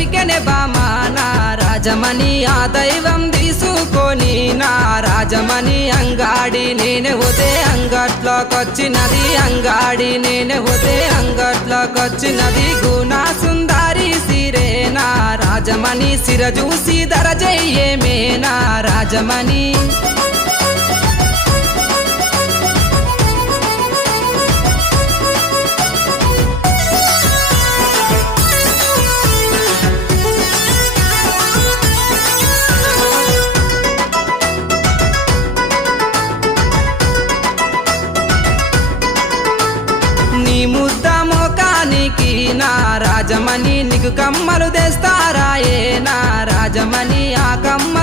దొరికెనే బామా నా రాజమణి ఆ దైవం తీసుకొని నా రాజమణి అంగాడి నేనే పోతే అంగట్లోకొచ్చినది అంగాడి నేనే పోతే అంగట్లోకొచ్చినది గుణా సుందరి సిరేనా రాజమణి సిర చూసి దరజయ్యేమే నా రాజమణి నీ ముద్ద మోకానికి నా రాజమణి నీకు కమ్మలు తెస్తారాయే నా రాజమణి ఆ కమ్మలు